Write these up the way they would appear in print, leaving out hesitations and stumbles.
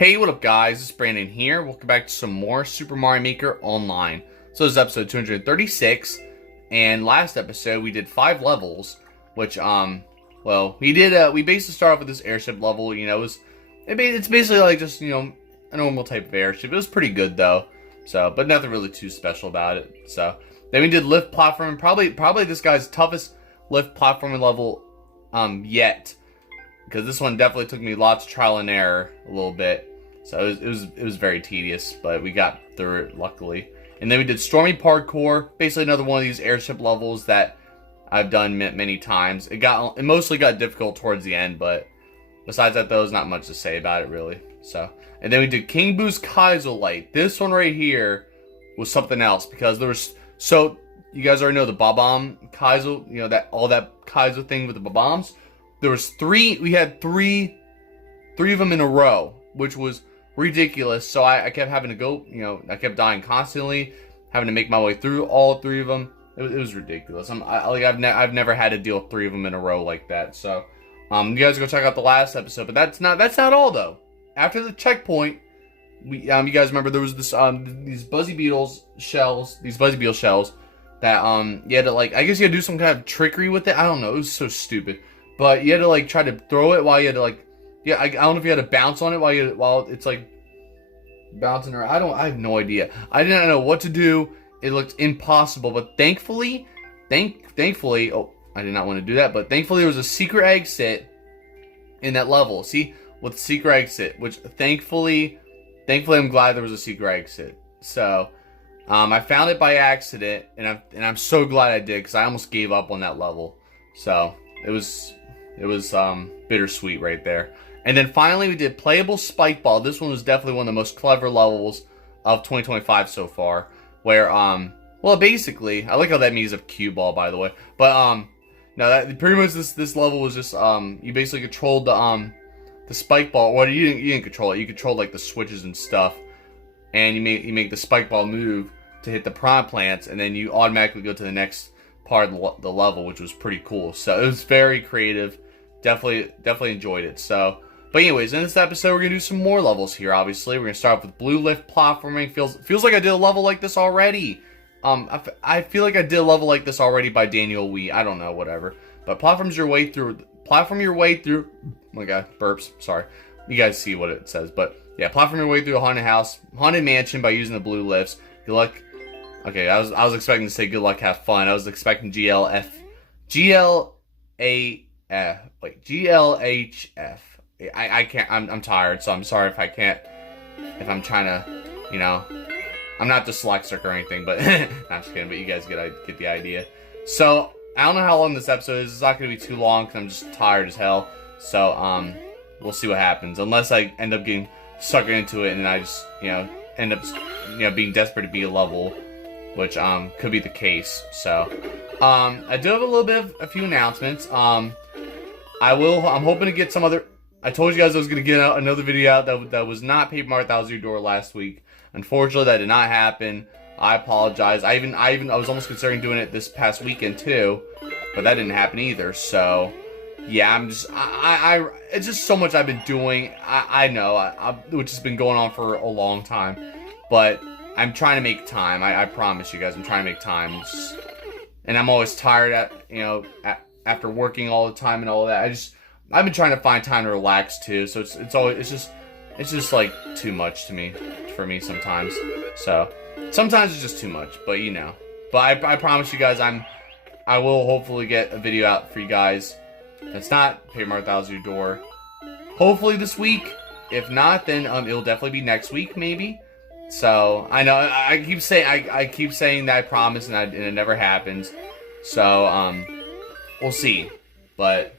Hey, what up guys, it's Brandon here. Welcome back to some more Super Mario Maker Online. So this is episode 236, and last episode we did 5 levels, which, we basically start off with this airship level, it's basically like just, a normal type of airship. It was pretty good though, but nothing really too special about it. So, then we did lift platforming, probably this guy's toughest lift platforming level, yet. Because this one definitely took me lots of trial and error a little bit. So it was very tedious, but we got through it luckily. And then we did Stormy Parkour, basically another one of these airship levels that I've done many times. It mostly got difficult towards the end, but besides that, there's not much to say about it really. So, and then we did King Boo's Kaizo Light. This one right here was something else because there was you guys already know the Bob-Omb Kaizo, that Kaizo thing with the Bob-Ombs. There was we had three of them in a row, which was ridiculous. So I kept having to go, I kept dying constantly, having to make my way through all 3 of them. It was ridiculous. I've never had to deal with 3 of them in a row like that. So, you guys go check out the last episode. But that's not all though. After the checkpoint, you guys remember there was these Buzzy Beetle shells that you had to I guess you had to do some kind of trickery with it. I don't know. It was so stupid. But you had to try to throw it while you had to I don't know if you had to bounce on it while it's bouncing around. I have no idea. I didn't know what to do. It looked impossible, but thankfully, oh, I did not want to do that, but thankfully there was a secret exit in that level. See, with the secret exit, which thankfully I'm glad there was a secret exit. So, I found it by accident, and I'm so glad I did because I almost gave up on that level. So it was bittersweet right there. And then finally we did Playable Spike Ball. This one was definitely one of the most clever levels of 2025 so far. Where, basically, I like how that means of cue ball, by the way. But, no, pretty much this level was just, you basically controlled the spike ball. Well, you didn't control it. You controlled, the switches and stuff. And you make the spike ball move to hit the prawn plants, and then you automatically go to the next part of the level, which was pretty cool. So it was very creative. Definitely enjoyed it. So, but anyways, in this episode, we're gonna do some more levels here. Obviously, we're gonna start off with blue lift platforming. Feels like I did a level like this already. I feel like I did a level like this already by Daniel Wee. I don't know, whatever. But platform your way through. Oh my god, burps. Sorry, you guys see what it says, but yeah, platform your way through a haunted mansion by using the blue lifts. Good luck. Okay, I was expecting to say good luck, have fun. I was expecting GLHF. I can't. I'm tired, so I'm sorry if I can't. If I'm trying to, I'm not dyslexic or anything, but not just kidding. But you guys get the idea. So I don't know how long this episode is. It's not going to be too long because I'm just tired as hell. So we'll see what happens. Unless I end up getting sucked into it and I just end up being desperate to beat a level, which could be the case. So I do have a few announcements. I'm hoping to get some other. I told you guys I was gonna get another video out that was not Paper Mario Thousand Year Door last week. Unfortunately, that did not happen. I apologize. I was almost considering doing it this past weekend too, but that didn't happen either. So yeah, it's just so much I've been doing. I know, which has been going on for a long time, but I'm trying to make time. I promise you guys, I'm trying to make time. And I'm always tired after working all the time and all that. I've been trying to find time to relax too. So it's just like too much for me sometimes. So sometimes it's just too much, but But I promise you guys, I will hopefully get a video out for you guys. That's not Paper Mario Thousand Year Door. Hopefully this week. If not, then it'll definitely be next week maybe. So I know I keep saying that I promise, and it never happens. So we'll see. But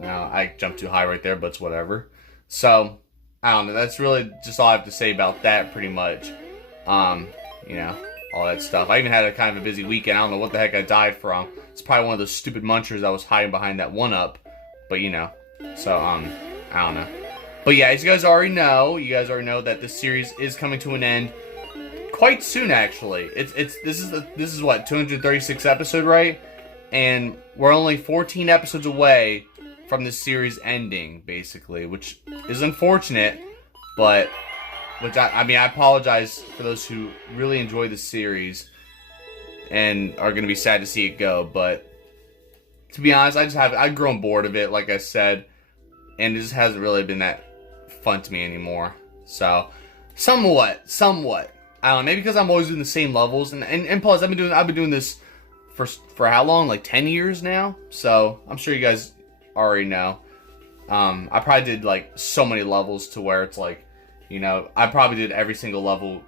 I jumped too high right there, but it's whatever. So I don't know. That's really just all I have to say about that, pretty much. All that stuff. I even had a kind of a busy weekend. I don't know what the heck I died from. It's probably one of those stupid munchers that was hiding behind that 1-up. But so I don't know. But yeah, as you guys already know that this series is coming to an end quite soon. Actually, this is what 236 episode, right? And we're only 14 episodes away from this series ending, basically, which is unfortunate. But, I mean, I apologize for those who really enjoy the series and are going to be sad to see it go. But, to be honest, I've grown bored of it, like I said. And it just hasn't really been that fun to me anymore. So, somewhat. I don't know, maybe because I'm always doing the same levels. And plus, I've been doing this for how long? Like 10 years now? So, I'm sure you guys already know. I probably did like so many levels to where it's like, you know, I probably did every single level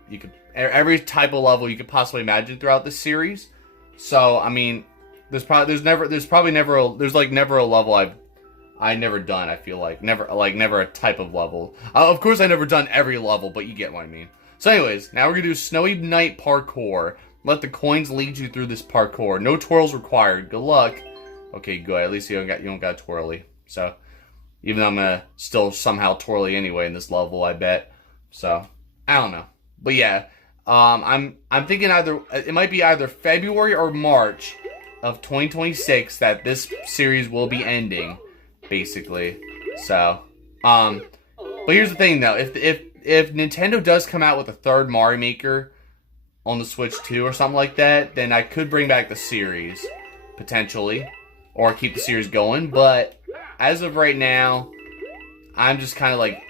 every type of level you could possibly imagine throughout this series. So, I mean, there's never a level I never done. I feel like never a type of level. Of course, I never done every level, but you get what I mean. So, anyways, now we're gonna do Snowy Night parkour. Let the coins lead you through this parkour. No twirls required. Good luck. Okay, good. At least you don't got twirly. So, even though I'm gonna still somehow twirly anyway in this level, I bet. So, I don't know. But yeah, I'm thinking it might be either February or March of 2026 that this series will be ending, basically. So, but here's the thing though, if Nintendo does come out with a third Mario Maker on the Switch 2 or something like that, then I could bring back the series, potentially, or keep the series going. But as of right now, I'm just kind of like,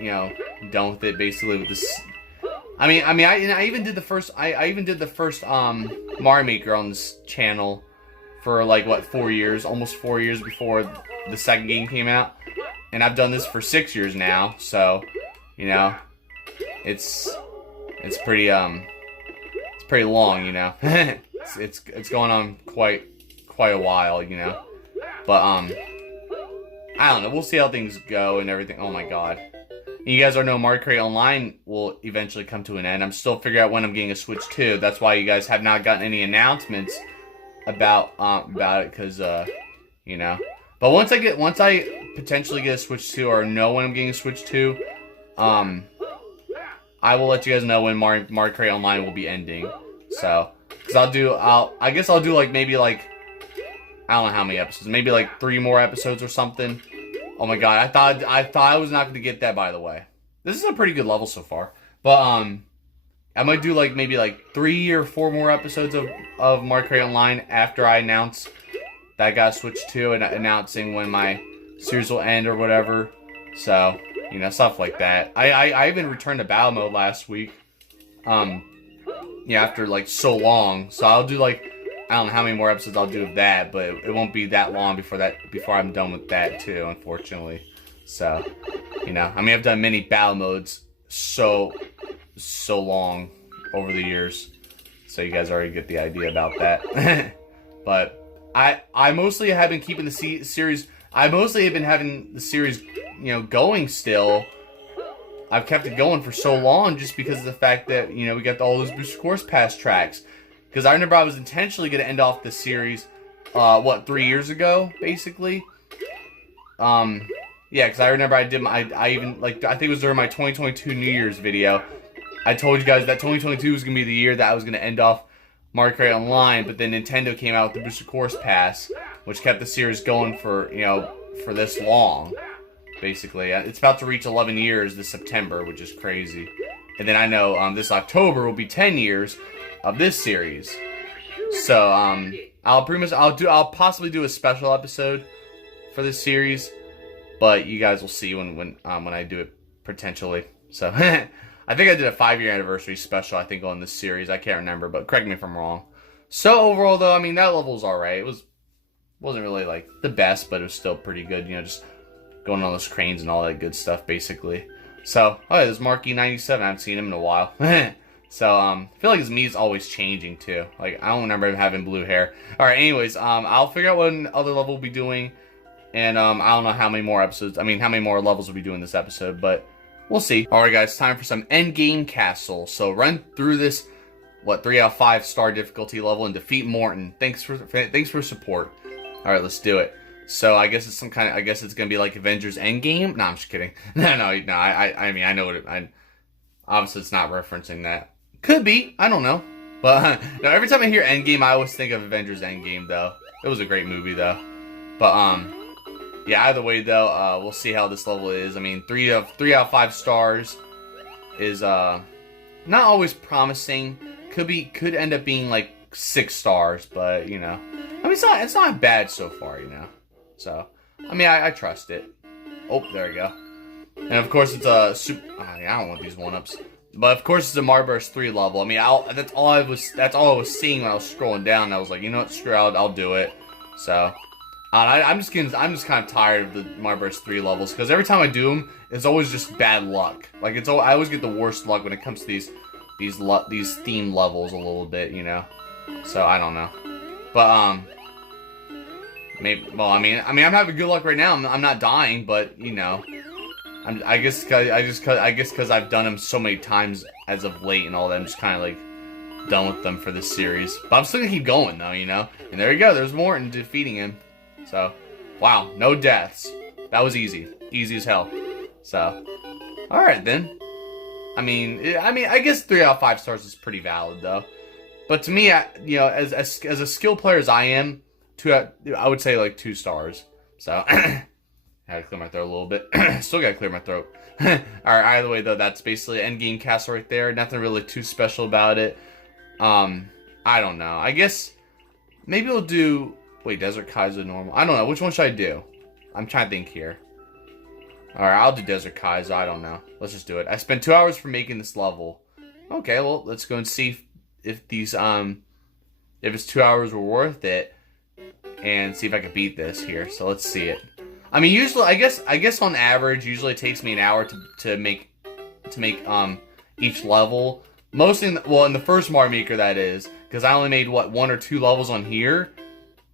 you know, done with it, basically, with this. I even did the first Mario Maker on this channel for like what, 4 years, almost 4 years before the second game came out, and I've done this for 6 years now. So, you know, it's pretty long, you know. it's going on quite a while, you know. But I don't know. We'll see how things go and everything. Oh my god. You guys already know Mario Kart Online will eventually come to an end. I'm still figuring out when I'm getting a Switch 2. That's why you guys have not gotten any announcements about it, because you know. But once I potentially get a Switch 2, or know when I'm getting a Switch 2, I will let you guys know when Mario Kart Online will be ending. So, because I guess I'll do like maybe like, I don't know how many episodes, maybe like 3 more episodes or something. Oh my god, I thought I was not going to get that, by the way. This is a pretty good level so far. But I might do like maybe like 3 or 4 more episodes of Mario Kart Online after I announce that I got a Switch 2 and announcing when my series will end or whatever. So, you know, stuff like that. I even returned to battle mode last week. Yeah, after like so long. So I'll do like, I don't know how many more episodes I'll do of that, but it won't be that long before I'm done with that too, unfortunately. So, you know, I mean, I've done many battle modes so long over the years, so you guys already get the idea about that. But I mostly have been keeping the series. I mostly have been having the series, you know, going still. I've kept it going for so long just because of the fact that, you know, we got all those Booster Course Pass tracks. Because I remember I was intentionally going to end off this series, 3 years ago, basically? Yeah, because I remember I think it was during my 2022 New Year's video, I told you guys that 2022 was going to be the year that I was going to end off Mario Kart Online, but then Nintendo came out with the Booster Course Pass, which kept the series going for, you know, for this long, basically. It's about to reach 11 years this September, which is crazy. And then I know this October will be 10 years of this series. So I'll possibly do a special episode for this series, but you guys will see when I do it, potentially. So I think I did a 5-year anniversary special, I think, on this series. I can't remember, but correct me if I'm wrong. So overall though, I mean, that level was alright. It wasn't really like the best, but it was still pretty good, you know, just going on those cranes and all that good stuff, basically. So, oh yeah, there's Marky97. I haven't seen him in a while. So, I feel like his Mii's always changing, too. Like, I don't remember him having blue hair. Alright, anyways, I'll figure out what other level we'll be doing. And, I don't know how many more levels we'll be doing this episode, but we'll see. Alright, guys, time for some endgame castle. So, run through this, 3 out of 5 star difficulty level and defeat Morton. Thanks for support. Alright, let's do it. So, I guess it's it's gonna be like Avengers Endgame? No, I'm just kidding. No, I mean, I know what obviously it's not referencing that. Could be, I don't know. But, no, every time I hear Endgame, I always think of Avengers Endgame, though. It was a great movie, though. But, yeah, either way though, we'll see how this level is. I mean, 3 out of 5 stars is not always promising. Could end up being like 6 stars, but you know, I mean, it's not bad so far, you know. So, I mean, I trust it. Oh, there we go. And of course, it's a super. I don't want these 1-ups, but of course, it's a Mario Bros. 3 level. I mean, that's all I was seeing when I was scrolling down. And I was like, you know what, screw it, I'll do it. So, I'm just kind of tired of the Mario Bros. 3 levels because every time I do them, it's always just bad luck. Like I always get the worst luck when it comes to these theme levels a little bit, you know. So I don't know, but maybe. Well, I mean, I'm having good luck right now. I'm not dying, but you know, I guess because I've done them so many times as of late and all that, I'm just kind of like done with them for this series. But I'm still gonna keep going though, you know. And there you go. There's Morton defeating him. So, wow, no deaths. That was easy as hell. So, all right then. I mean, I guess 3 out of 5 stars is pretty valid though. But to me, you know, as a skill player as I am, I would say like 2 stars. So, I had to clear my throat a little bit. Still gotta clear my throat. Alright, either way though, that's basically an endgame castle right there. Nothing really too special about it. I don't know. I guess maybe we'll do. Wait, Desert Kaizo normal. I don't know. Which one should I do? I'm trying to think here. Alright, I'll do Desert Kaizo. I don't know. Let's just do it. I spent 2 hours for making this level. Okay, well, let's go and see if these, if it's 2 hours were worth it. And see if I can beat this here. So let's see it. I mean, usually, I guess on average, usually it takes me an hour to make each level. Mostly, in the first Mario Maker, that is. Because I only made, what, 1 or 2 levels on here.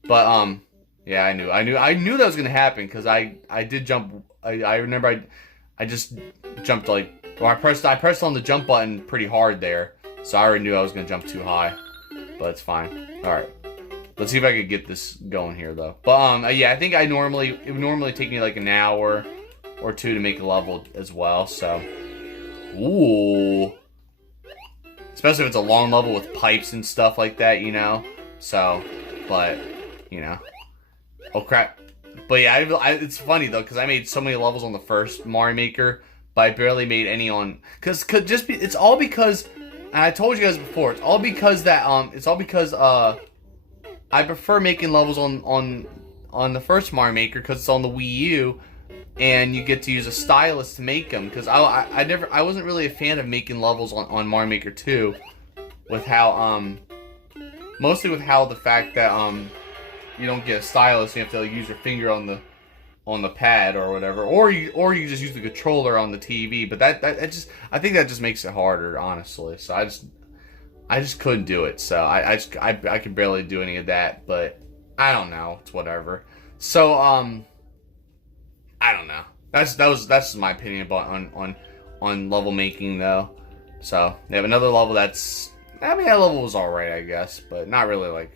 But, yeah, I knew that was gonna happen, because I did jump. I remember I just jumped like, well, I pressed on the jump button pretty hard there, so I already knew I was gonna jump too high, but it's fine. All right, let's see if I could get this going here though. But yeah, I think it would normally take me like an hour or 2 to make a level as well. So, ooh, especially if it's a long level with pipes and stuff like that, you know. So, but you know, oh crap. But yeah, it's funny though, because I made so many levels on the first Mario Maker, but I barely made any on, it's all because, and I told you guys before, it's all because I prefer making levels on the first Mario Maker because it's on the Wii U, and you get to use a stylus to make them. Because I wasn't really a fan of making levels on Mario Maker 2, with how mostly with how the fact that you don't get a stylus, you have to use your finger on the pad or whatever, or you just use the controller on the TV. But I think that just makes it harder, honestly. So I just couldn't do it. So I could barely do any of that. But I don't know, it's whatever. So I don't know. That's just my opinion about on level making though. So they have another level that level was alright, I guess, but not really like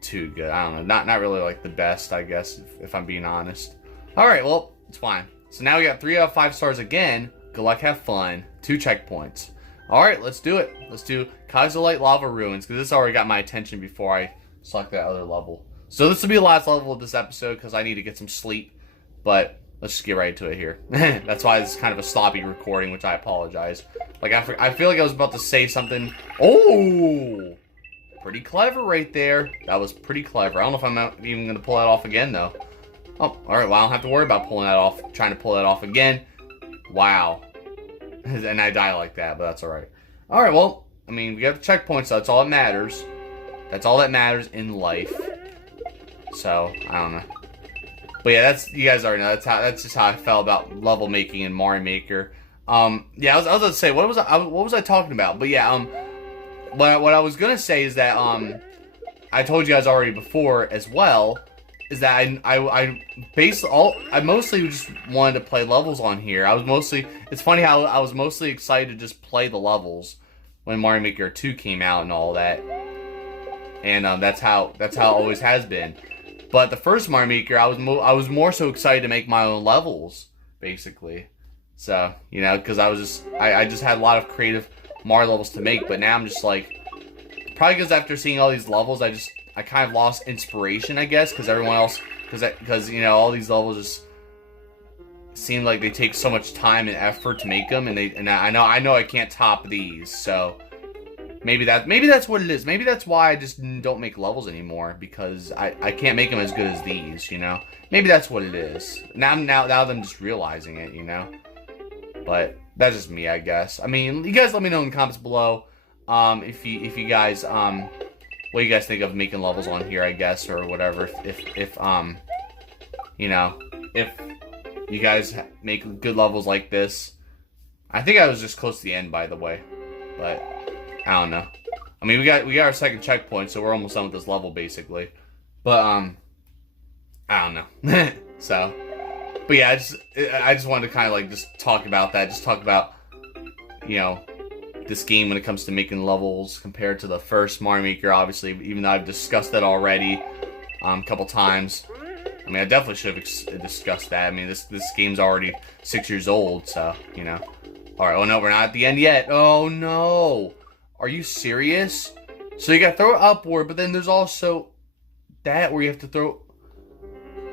too good. I don't know. Not really like the best, I guess, if I'm being honest. Alright, well, it's fine. So now we got 3 out of 5 stars again. Good luck, have fun. 2 checkpoints. Alright, let's do it. Let's do Kaizo Light Lava Ruins, because this already got my attention before I select that other level. So this will be the last level of this episode, because I need to get some sleep. But let's just get right into it here. That's why it's kind of a sloppy recording, which I apologize. Like, I feel like I was about to say something. Oh! Pretty clever right there. That was pretty clever. I don't know if I'm even going to pull that off again, though. Oh, alright. Well, I don't have to worry about pulling that off. Trying to pull that off again. Wow. And I die like that, but that's alright. Alright, well, I mean, we have the checkpoints, so that's all that matters. That's all that matters in life. So, I don't know. But yeah, you guys already know. That's just how I felt about level making in Mario Maker. Yeah, I was going to say, what was I talking about? But yeah, what I was gonna say is that I told you guys already before as well, is that I mostly just wanted to play levels on here. It's funny how I was mostly excited to just play the levels when Mario Maker 2 came out and all that, and that's how it always has been. But the first Mario Maker, I was more so excited to make my own levels, basically. So, you know, because I just had a lot of creative Mario levels to make, but now I'm just like, probably because after seeing all these levels, I kind of lost inspiration, I guess, because everyone else because you know, all these levels just seem like they take so much time and effort to make them, and I know I can't top these, so maybe that's what it is. Maybe that's why I just don't make levels anymore, because I can't make them as good as these, you know. Maybe that's what it is. Now I'm just realizing it, you know. But that's just me, I guess. I mean, you guys let me know in the comments below, if you guys what you guys think of making levels on here, I guess, or whatever. If you know, if you guys make good levels like this. I think I was just close to the end, by the way, but I don't know. I mean, we got our second checkpoint, so we're almost done with this level, basically. But I don't know. So, but yeah, I just wanted to kind of like just talk about that. Just talk about, you know, this game when it comes to making levels compared to the first Mario Maker. Obviously, even though I've discussed that already a couple times. I mean, I definitely should have discussed that. I mean, this game's already 6 years old, so, you know. Alright, oh no, we're not at the end yet. Oh no! Are you serious? So you gotta throw it upward, but then there's also that where you have to throw...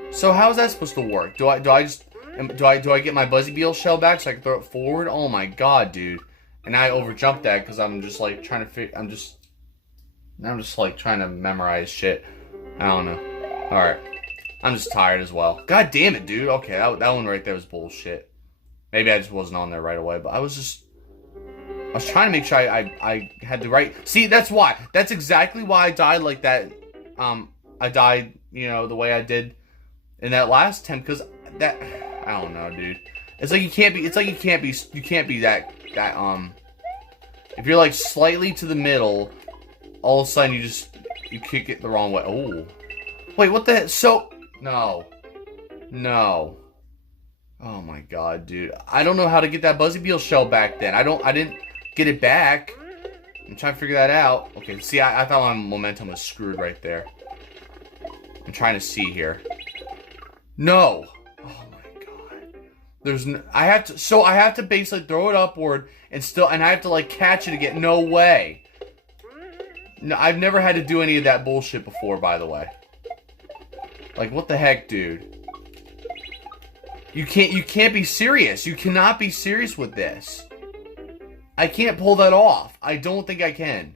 So how is that supposed to work? Do I get my Buzzy Beetle shell back so I can throw it forward? Oh my god, dude. And I overjumped that because I'm just like trying to I'm just like trying to memorize shit. I don't know. Alright. I'm just tired as well. God damn it, dude. Okay, that one right there was bullshit. Maybe I just wasn't on there right away, but I was trying to make sure I had the right... See, that's why. That's exactly why I died like that. I died, you know, the way I did in that last attempt, because that... I don't know, dude. It's like you can't be that, if you're like slightly to the middle, all of a sudden you kick it the wrong way. Oh. Wait, what the heck? So... No. Oh my god, dude. I don't know how to get that Buzzy Beetle shell back then. I didn't get it back. I'm trying to figure that out. Okay, see, I thought my momentum was screwed right there. I'm trying to see here. No. Oh my god. There's no... I have to basically throw it upward and I have to like catch it again. No way. No, I've never had to do any of that bullshit before, by the way. Like, what the heck, dude? You can't be serious. You cannot be serious with this. I can't pull that off. I don't think I can.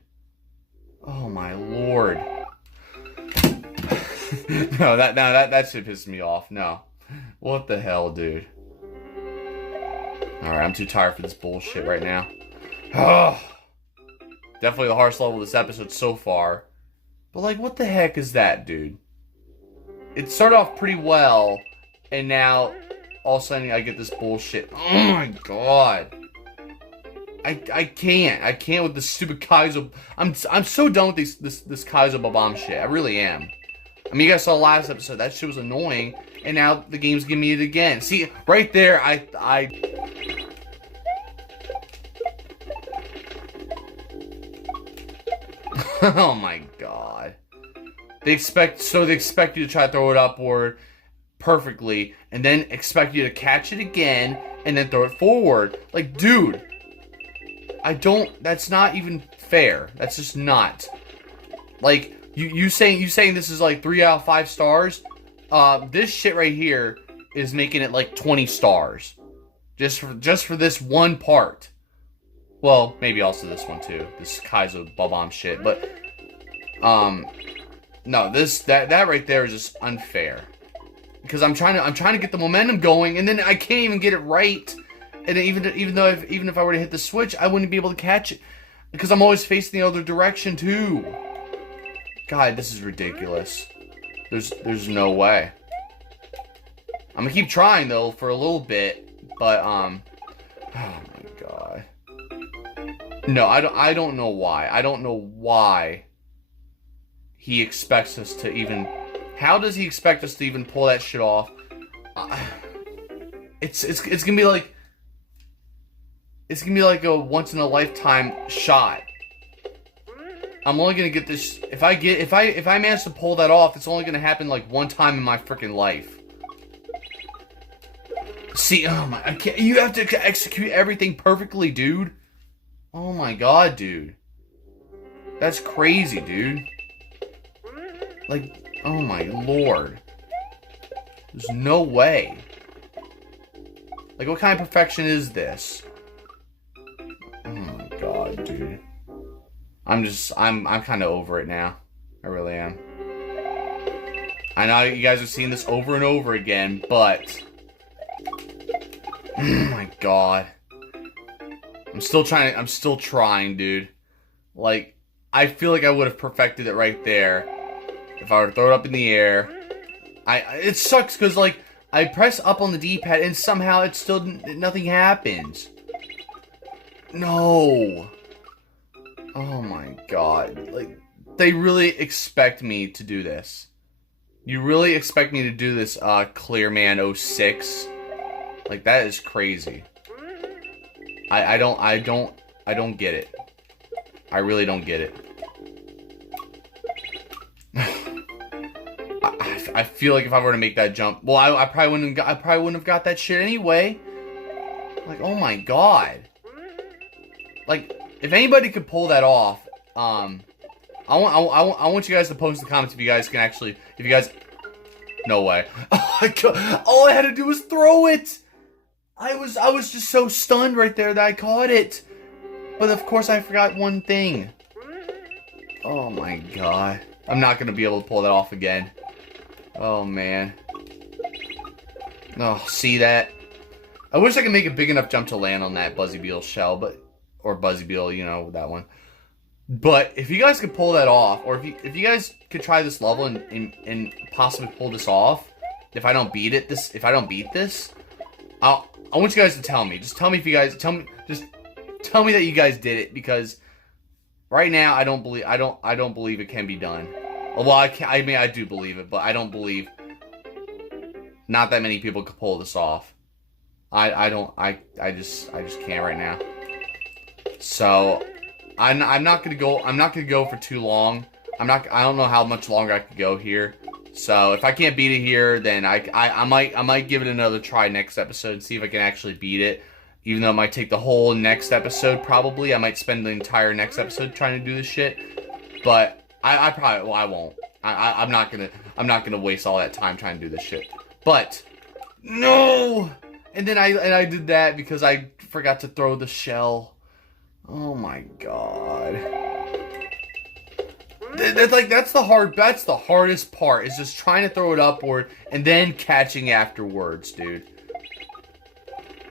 Oh my lord. No, that shit pissed me off. No. What the hell, dude? Alright, I'm too tired for this bullshit right now. Oh. Definitely the hardest level of this episode so far. But like, what the heck is that, dude? It started off pretty well, and now all of a sudden I get this bullshit. Oh my god. I can't with this stupid Kaizo. I'm so done with this Kaizo Bob-Omb shit. I really am. I mean, you guys saw last episode, that shit was annoying, and now the game's giving me it again. See, right there, oh my god. They expect you to try to throw it upward perfectly, and then expect you to catch it again, and then throw it forward. Like, dude, that's not even fair. That's just not. Like, you saying this is like 3 out of 5 stars? This shit right here is making it like 20 stars. Just for this one part. Well, maybe also this one too. This Kaizo Bob-Omb shit, but no, that right there is just unfair. Because I'm trying to get the momentum going, and then I can't even get it right. And even if I were to hit the switch, I wouldn't be able to catch it because I'm always facing the other direction too. God, this is ridiculous. There's no way. I'm gonna keep trying though for a little bit, but oh my god. No, I don't know why. I don't know why he expects us to even... How does he expect us to even pull that shit off? It's gonna be like... It's gonna be like a once-in-a-lifetime shot. I'm only gonna get this... If I manage to pull that off, it's only gonna happen like one time in my freaking life. See, oh my... I can't... You have to execute everything perfectly, dude. Oh my god, dude. That's crazy, dude. Like, oh my lord. There's no way. Like, what kind of perfection is this? Oh my god, dude. I'm kind of over it now. I really am. I know you guys have seen this over and over again, but... oh my god. I'm still trying, dude. Like, I feel like I would have perfected it right there if I were to throw it up in the air. It sucks because, like, I press up on the D-pad and somehow it's still, nothing happens. No. Oh my god. Like, they really expect me to do this. You really expect me to do this, Clearman 06? Like, that is crazy. I don't get it. I really don't get it. I feel like if I were to make that jump, well, I probably wouldn't have got that shit anyway. Like, oh my god. Like, if anybody could pull that off, I want you guys to post in the comments if you guys can actually, if you guys, no way. Oh my god, all I had to do was throw it. I was just so stunned right there that I caught it. But of course I forgot one thing. Oh my god. I'm not gonna be able to pull that off again. Oh man. Oh, see that? I wish I could make a big enough jump to land on that Buzzy Beetle shell, but, or Buzzy Beetle, you know, that one. But if you guys could pull that off, or if you guys could try this level and possibly pull this off, if I don't beat this, I want you guys to tell me. Just tell me if you guys just tell me that you guys did it, because right now I don't believe it can be done. Well, I mean I do believe it, but I don't believe not that many people could pull this off. I just can't right now. So I'm not gonna go for too long. I don't know how much longer I could go here. So if I can't beat it here, then I might give it another try next episode and see if I can actually beat it. Even though it might take the whole next episode, probably. I might spend the entire next episode trying to do this shit. But I probably, well, I won't. I'm not gonna waste all that time trying to do this shit. But no! And then I did that because I forgot to throw the shell. Oh my god. That's the hardest part, is just trying to throw it upward and then catching afterwards, dude.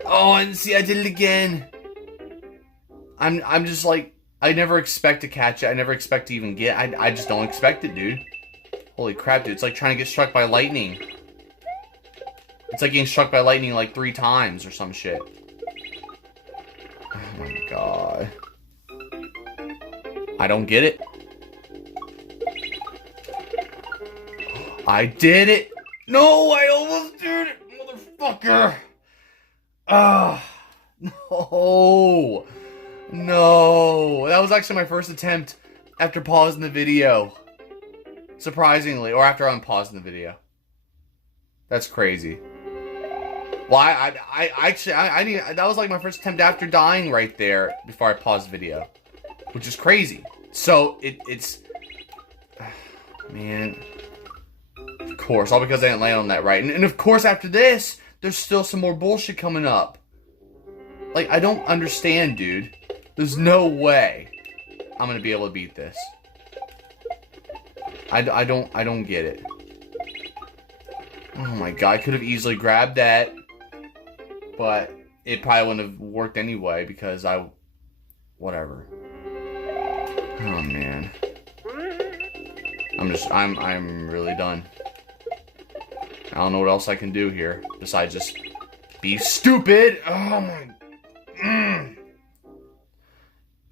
Oh, and see, I did it again. I'm just like, I never expect to catch it. I never expect to even get, I just don't expect it, dude. Holy crap, dude. It's like trying to get struck by lightning. It's like getting struck by lightning like 3 times or some shit. Oh my god. I don't get it. I did it! No, I almost did it, motherfucker! Ah, no! No! That was actually my first attempt after pausing the video. Surprisingly, or after unpausing the video. That's crazy. Well, that was like my first attempt after dying right there before I paused the video. Which is crazy. So, it's... man... Of course, all because I didn't land on that right. And of course, after this, there's still some more bullshit coming up. Like, I don't understand, dude. There's no way I'm gonna be able to beat this. I don't get it. Oh my god, I could have easily grabbed that. But it probably wouldn't have worked anyway because whatever. Oh man. I'm really done. I don't know what else I can do here besides just be stupid. Oh my.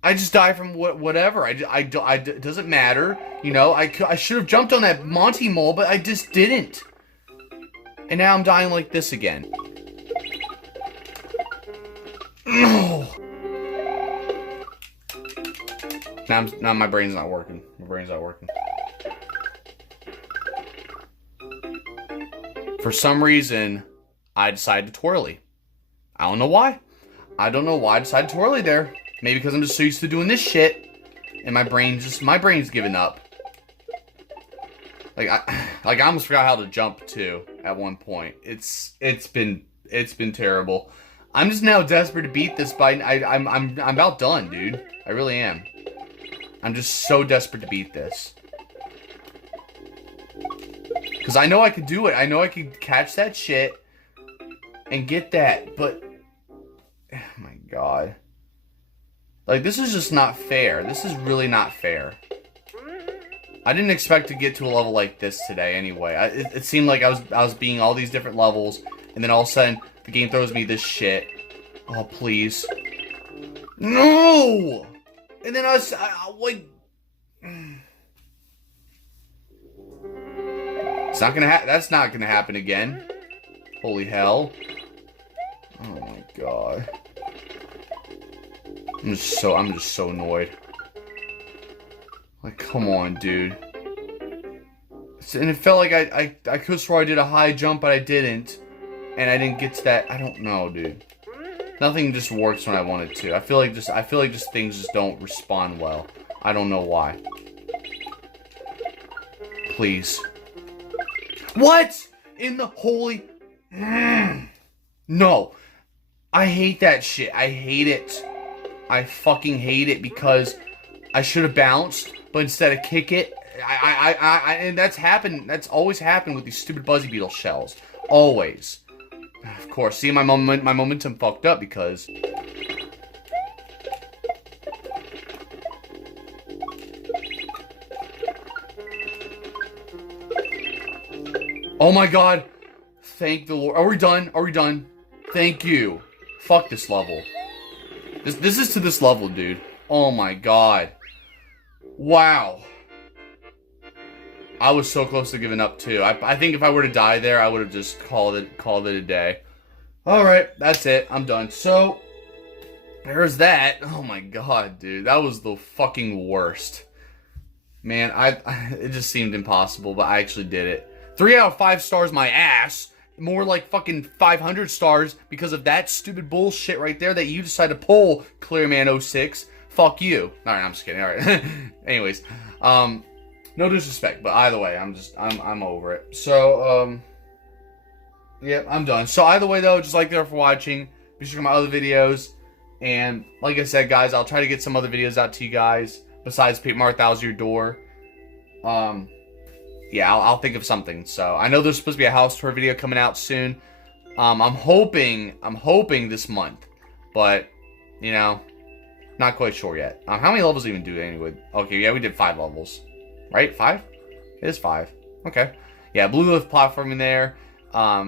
I just die from whatever. It doesn't matter. You know, I should have jumped on that Monty Mole, but I just didn't. And now I'm dying like this again. No. Now my brain's not working. My brain's not working. For some reason, I decided to twirly. I don't know why. I don't know why I decided to twirly there. Maybe because I'm just so used to doing this shit, and my brain's giving up. Like I almost forgot how to jump too. at one point. It's been terrible. I'm just now desperate to beat this fight. I'm about done, dude. I really am. I'm just so desperate to beat this. Because I know I could do it. I know I could catch that shit and get that. But, oh my god. Like, this is just not fair. This is really not fair. I didn't expect to get to a level like this today anyway. It seemed like I was beating all these different levels, and then all of a sudden, the game throws me this shit. Oh, please. No! And then I like... It's not gonna that's not gonna happen again. Holy hell. Oh my god. I'm just so annoyed. Like, come on, dude. And it felt like I could have sworn I did a high jump, but I didn't. And I didn't get to that. I don't know, dude. Nothing just works when I want it to. I feel like just things just don't respond well. I don't know why. Please. What? In the holy... No. I hate that shit. I hate it. I fucking hate it because I should have bounced, but instead of kick it, and that's happened. That's always happened with these stupid Buzzy Beetle shells. Always. Of course. See, my momentum fucked up because... Oh my god. Thank the Lord. Are we done? Are we done? Thank you. Fuck this level. This is to this level, dude. Oh my god. Wow. I was so close to giving up too. I think if I were to die there, I would have just called it a day. Alright, that's it. I'm done. So, there's that. Oh my god, dude. That was the fucking worst. Man, it just seemed impossible, but I actually did it. 3 out of 5 stars my ass. More like fucking 500 stars because of that stupid bullshit right there that you decided to pull, Clearman06. Fuck you. Alright, I'm just kidding. Alright. Anyways, no disrespect, but either way, I'm over it. So, yeah, I'm done. So either way though, just like there for watching. Be sure to check my other videos. And like I said, guys, I'll try to get some other videos out to you guys besides Paper Mark That Was Your Door. Yeah, I'll think of something. So I know there's supposed to be a house tour video coming out soon. I'm hoping this month, but you know, not quite sure yet. How many levels even do anyway? Okay, yeah, we did 5 levels, right? 5? It is 5. Okay, yeah, Blue Lift platforming there.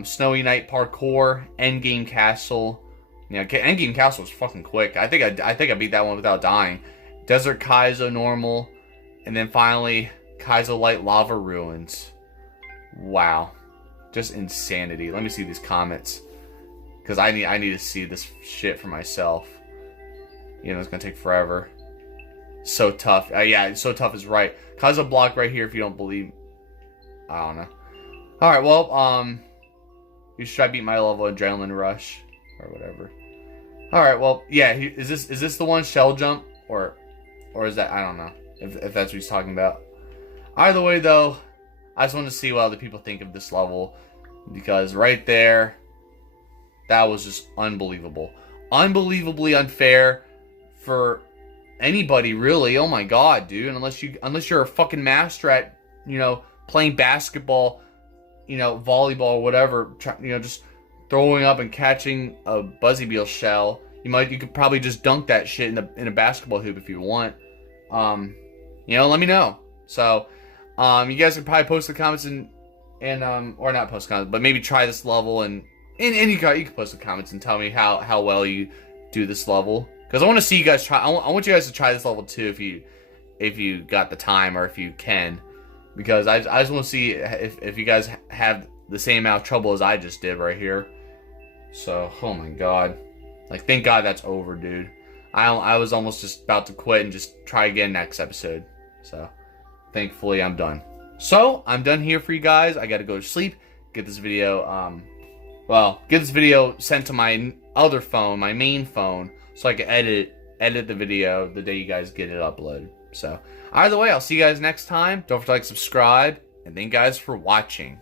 Snowy Night parkour, Endgame Castle. Yeah, Endgame Castle was fucking quick. I think I beat that one without dying. Desert Kaizo normal, and then finally Kaizo Light Lava Ruins. Wow, just insanity. Let me see these comments because I need to see this shit for myself. You know, it's gonna take forever. So tough. Yeah, so tough is right. Kaizo block right here if you don't believe. I don't know. All right, well, you should try beat my level Adrenaline Rush or whatever. All right, well, yeah. Is this the one shell jump or is that, I don't know if that's what he's talking about. Either way, though, I just want to see what other people think of this level because right there, that was just unbelievable, unbelievably unfair for anybody, really. Oh my god, dude! Unless you're a fucking master at, you know, playing basketball, you know, volleyball or whatever, you know, just throwing up and catching a Buzzy Beetle shell. You could probably just dunk that shit in a basketball hoop if you want. You know, let me know. So, you guys can probably post the comments and or not post comments, but maybe try this level and you can post the comments and tell me how well you do this level. Because I want to see you guys try. I want you guys to try this level too if you got the time or if you can. Because I just want to see if you guys have the same amount of trouble as I just did right here. So, oh my god. Like, thank god that's over, dude. I was almost just about to quit and just try again next episode. So, thankfully I'm done. So, I'm done here for you guys. I gotta go to sleep. Get this video, get this video sent to my other phone, my main phone, so I can edit the video the day you guys get it uploaded. So, either way, I'll see you guys next time. Don't forget to like, subscribe, and thank you guys for watching.